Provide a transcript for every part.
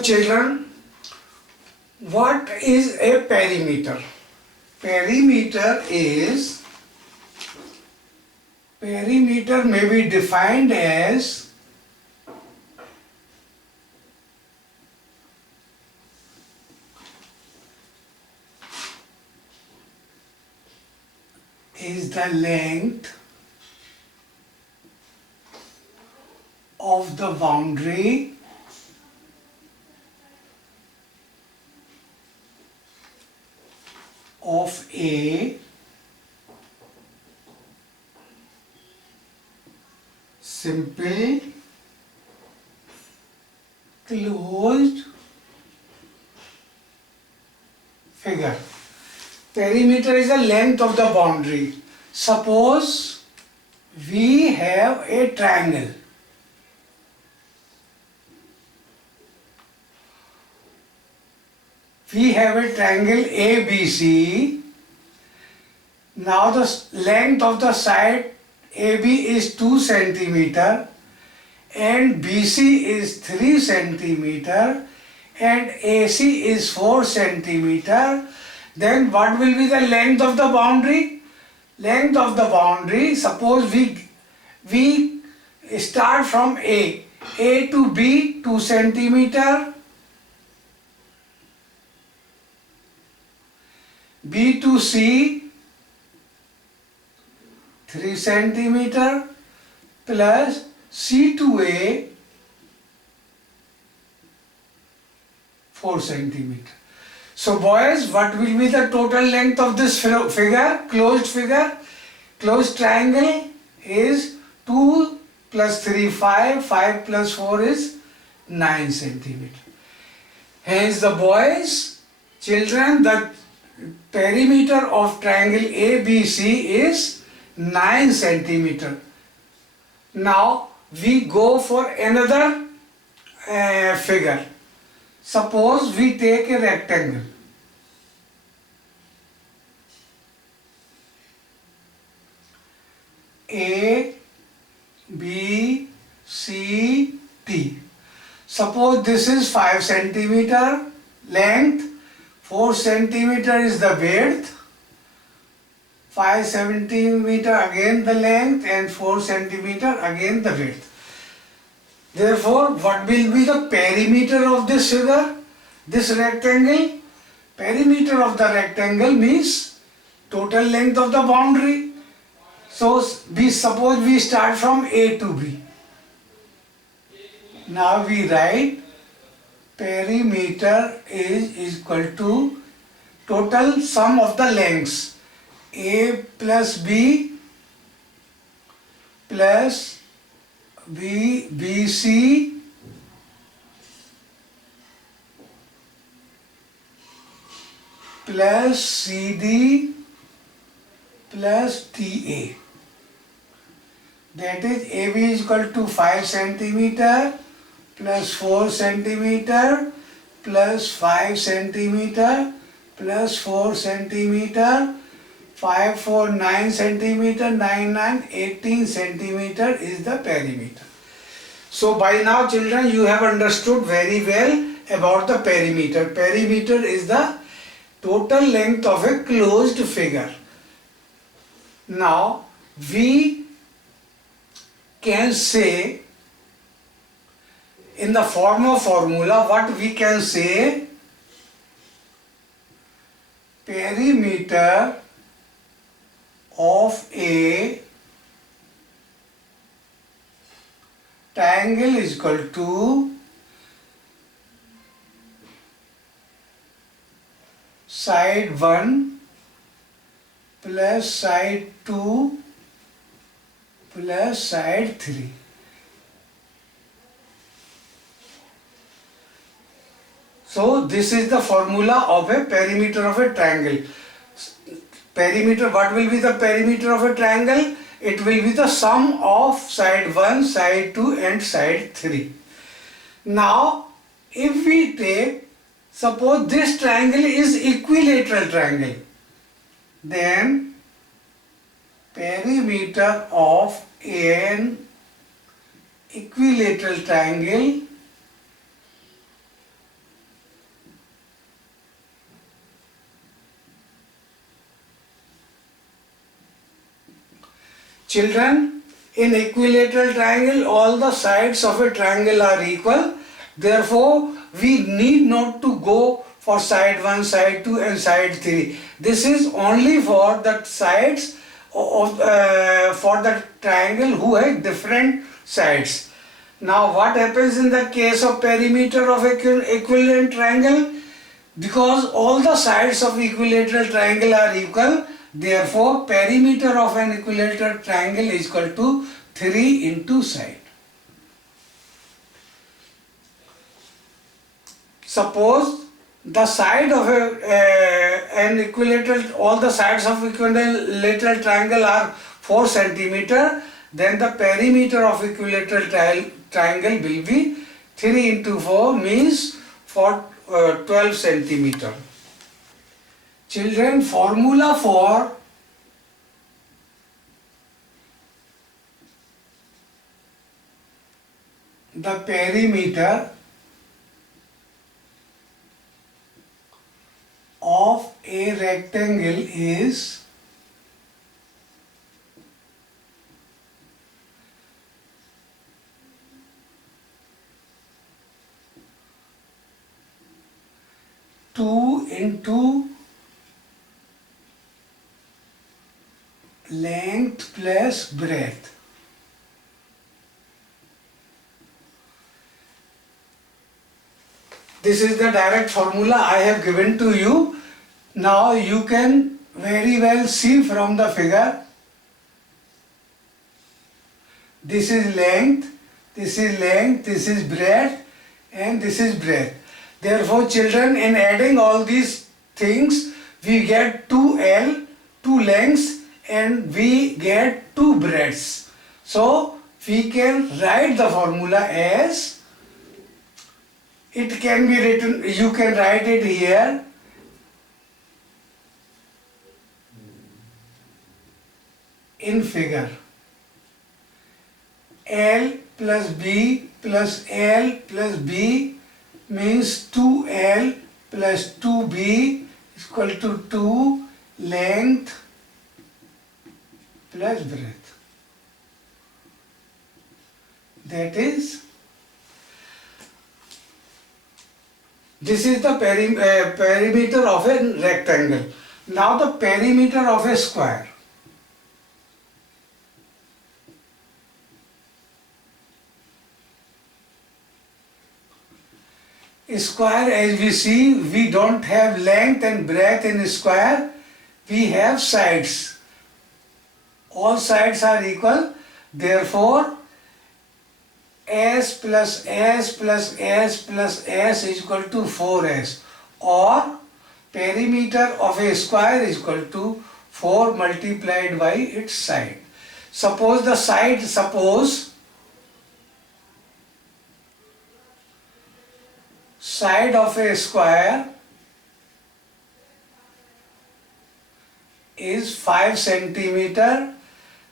So children, what is a perimeter? Perimeter may be defined as the length of the boundary of a simple closed figure. Perimeter is the length of the boundary. Suppose we have a triangle. We have a triangle ABC. Now the length of the side AB is 2 centimeter and BC is 3 centimeter and AC is 4 centimeter. Then what will be the length of the boundary? Length of the boundary, suppose we start from A to B 2 centimeter, B to C 3 centimeter plus C to A 4 centimeter. So boys, what will be the total length of this figure, closed figure? Closed triangle is 2 plus 3, 5, 5 plus 4 is 9 centimeter. Hence the boys, children, the perimeter of triangle ABC is 9 centimeter. Now we go for another figure. Suppose we take a rectangle. A, B, C, T. Suppose this is 5 centimeter length, 4 centimeter is the width, 5 centimeter again the length and 4 centimeter again the width. Therefore, what will be the perimeter of this figure, this rectangle? Perimeter of the rectangle means total length of the boundary. So, suppose we start from A to B. Now we write perimeter is equal to total sum of the lengths A plus B plus BC plus CD plus TA. That is AB is equal to 5 centimeter plus 4 centimeter plus 5 centimeter plus 4 centimeter, 5, 4, 9 centimeter, 9, 9, 18 centimeter is the perimeter. So by now children, you have understood very well about the perimeter. Perimeter is the total length of a closed figure. Now we can say in the form of formula, what we can say, perimeter of a triangle is equal to side 1 plus side 2 plus side 3. So this is the formula of a perimeter of a triangle. Perimeter, what will be the perimeter of a triangle? It will be the sum of side 1, side 2 and side 3. Now, if we take, suppose this triangle is equilateral triangle, then perimeter of an equilateral triangle Children, in equilateral triangle, all the sides of a triangle are equal. Therefore, we need not to go for side 1, side 2 and side 3. This is only for the sides of for the triangle who have different sides. Now what happens in the case of perimeter of equivalent triangle? Because all the sides of equilateral triangle are equal, therefore perimeter of an equilateral triangle is equal to 3 into side. Suppose the side of an equilateral, all the sides of equilateral triangle are 4 centimeter, then the perimeter of equilateral triangle will be 3 into 4 means for 12 centimeter. Children, formula for the perimeter of a rectangle is two into length plus breadth. This is the direct formula I have given to you. Now you can very well see from the figure. This is length, this is length, this is breadth and this is breadth. Therefore children, in adding all these things we get 2L, 2 lengths and we get 2 breadths. So we can write the formula as, it can be written, you can write it here, in figure. L plus B plus L plus B means 2L plus 2B is equal to 2 length plus breadth. That is, this is the perimeter of a rectangle. Now the perimeter of a square. A square, as we see, we don't have length and breadth in a square, we have sides. All sides are equal, therefore S plus S plus S plus S is equal to 4S, or perimeter of a square is equal to 4 multiplied by its side. Suppose the side, side of a square is 5 centimeter,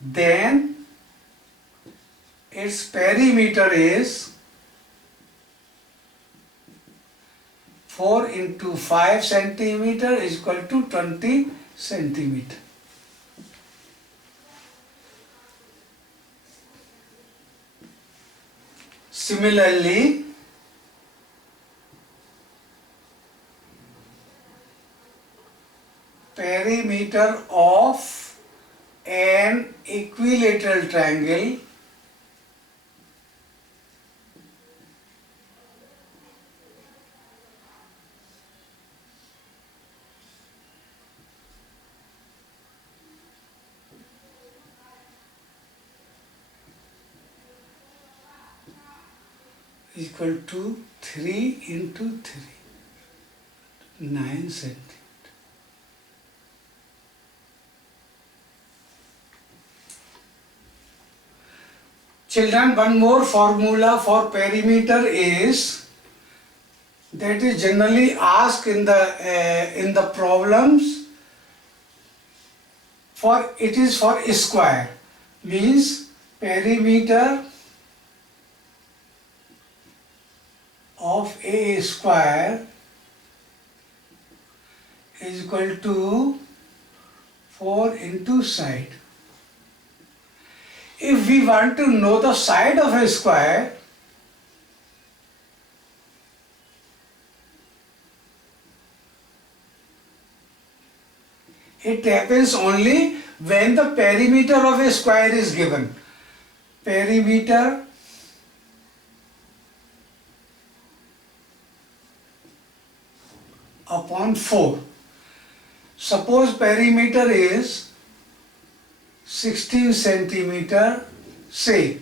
then its perimeter is 4 into 5 centimeter is equal to 20 centimeter. Similarly, perimeter of an equilateral triangle equal to 3 into 3, 9 centimeter. Children, one more formula for perimeter is, that is generally asked in the problems, for it is for a square, means perimeter of a square is equal to 4 into side. If we want to know the side of a square, it happens only when the perimeter of a square is given. Perimeter upon 4. Suppose perimeter is 16 centimeter, say,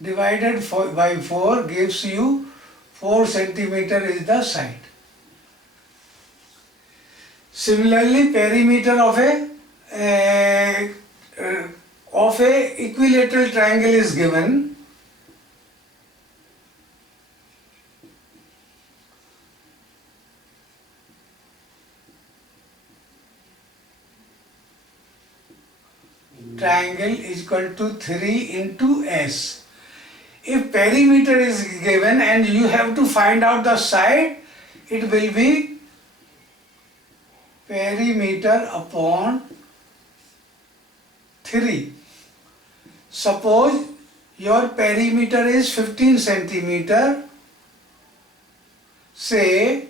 divided by 4 gives you 4 centimeter is the side. Similarly, perimeter of a equilateral triangle is given. Triangle is equal to 3 into S. If perimeter is given and you have to find out the side, it will be perimeter upon 3. Suppose your perimeter is 15 centimeter, say,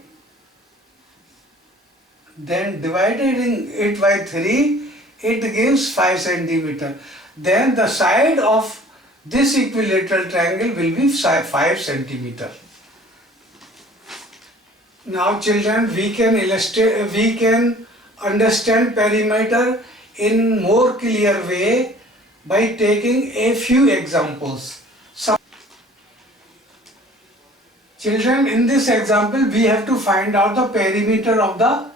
then dividing it by 3, it gives 5 centimeter. Then the side of this equilateral triangle will be 5 centimeter. Now children, we can understand perimeter in more clear way by taking a few examples. Children, in this example we have to find out the perimeter of the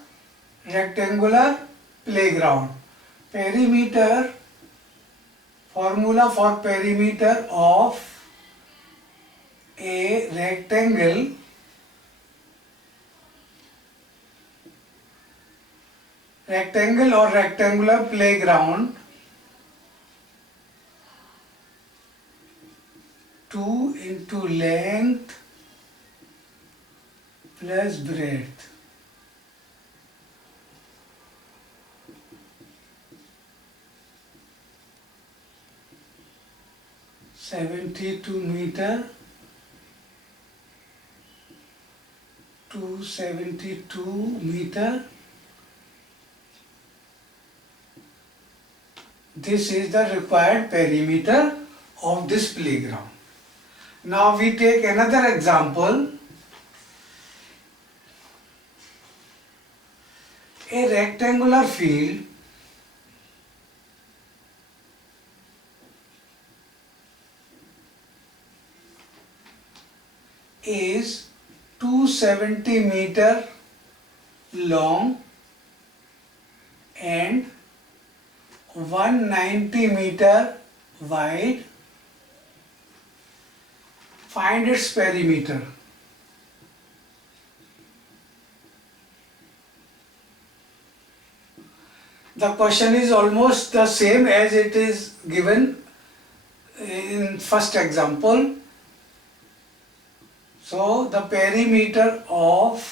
rectangular playground. Perimeter, formula for perimeter of a rectangle or rectangular playground, 2 into length plus breadth. (72 meter) to 72 meter. This is the required perimeter of this playground. Now we take another example. A rectangular field is 270 meter long and 190 meter wide. Find its perimeter. The question is almost the same as it is given in first example. So the perimeter of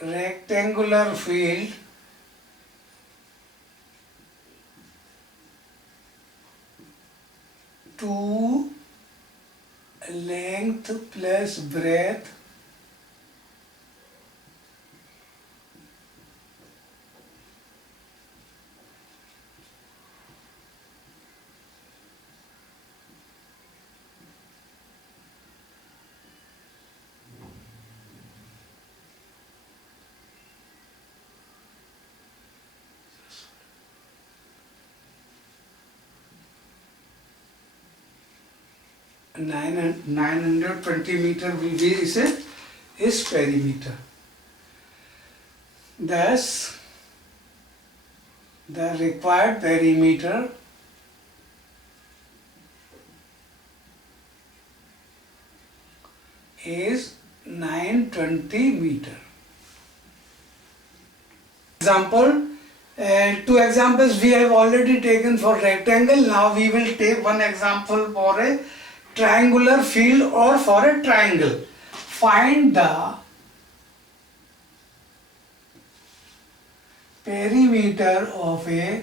rectangular field to length plus breadth nine 920 meter will be is perimeter. Thus, the required perimeter is 920 meter. Example, two examples we have already taken for rectangle. Now we will take one example for a triangular field or for a triangle. Find the perimeter of a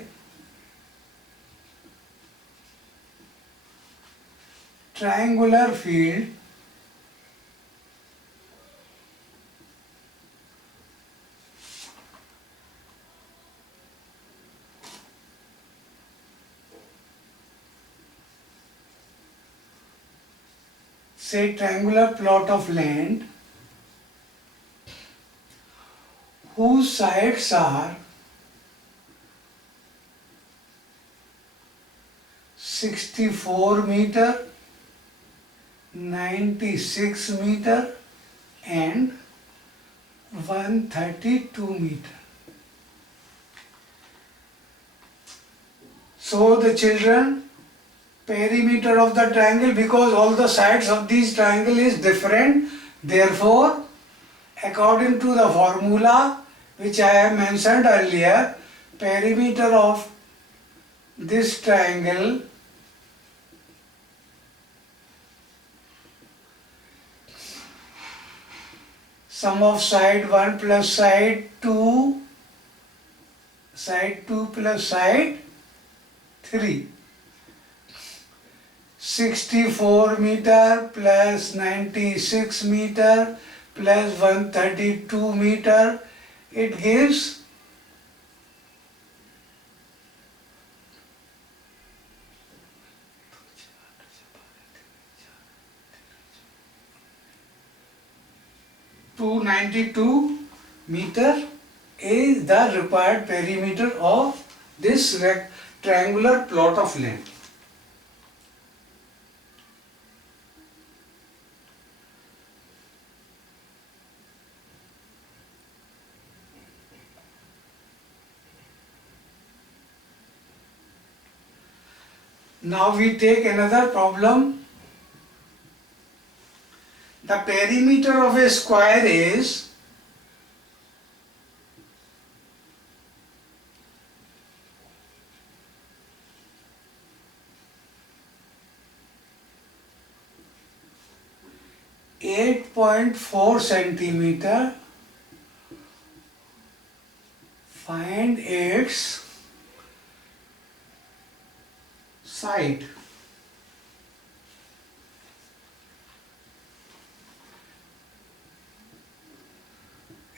triangular field say triangular plot of land whose sides are 64 meter, 96 meter and 132 meter. So the children, perimeter of the triangle, because all the sides of this triangle is different, therefore according to the formula which I have mentioned earlier, perimeter of this triangle sum of side 1 plus side 2, side 2 plus side 3. 64 meter plus 96 meter plus 132 meter, it gives 292 meter is the required perimeter of this triangular plot of land. Now we take another problem. The perimeter of a square is 8.4 centimeter. Find its side.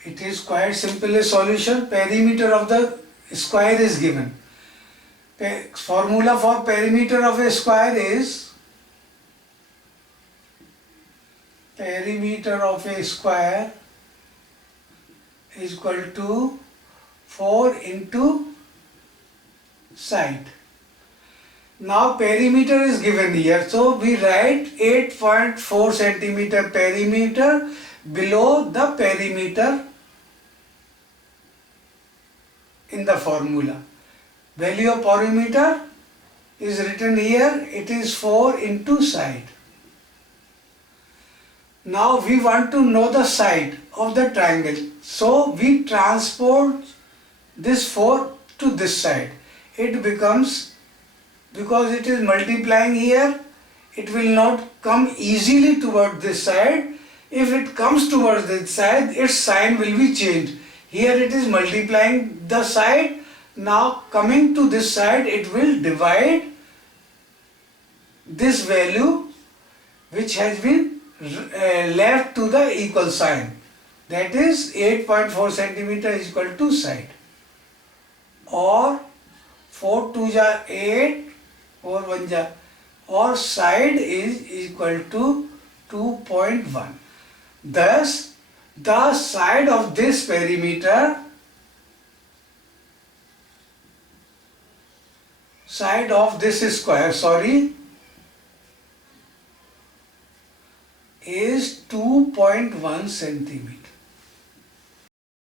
It is quite simple a solution. Perimeter of the square is given. Formula for perimeter of a square is perimeter of a square is equal to 4 into side. Now perimeter is given here, so we write 8.4 centimeter perimeter below the perimeter in the formula. Value of perimeter is written here, it is 4 into side. Now we want to know the side of the triangle, so we transport this 4 to this side. It becomes, because it is multiplying here, it will not come easily toward this side. If it comes towards this side, its sign will be changed. Here it is multiplying the side. Now coming to this side, it will divide this value which has been left to the equal sign. That is 8.4 centimeter is equal to side. Or 4 2 ja 8, 4 1 ja, or side is equal to 2.1. Thus, the side of this perimeter, side of this square, is 2.1 centimeter.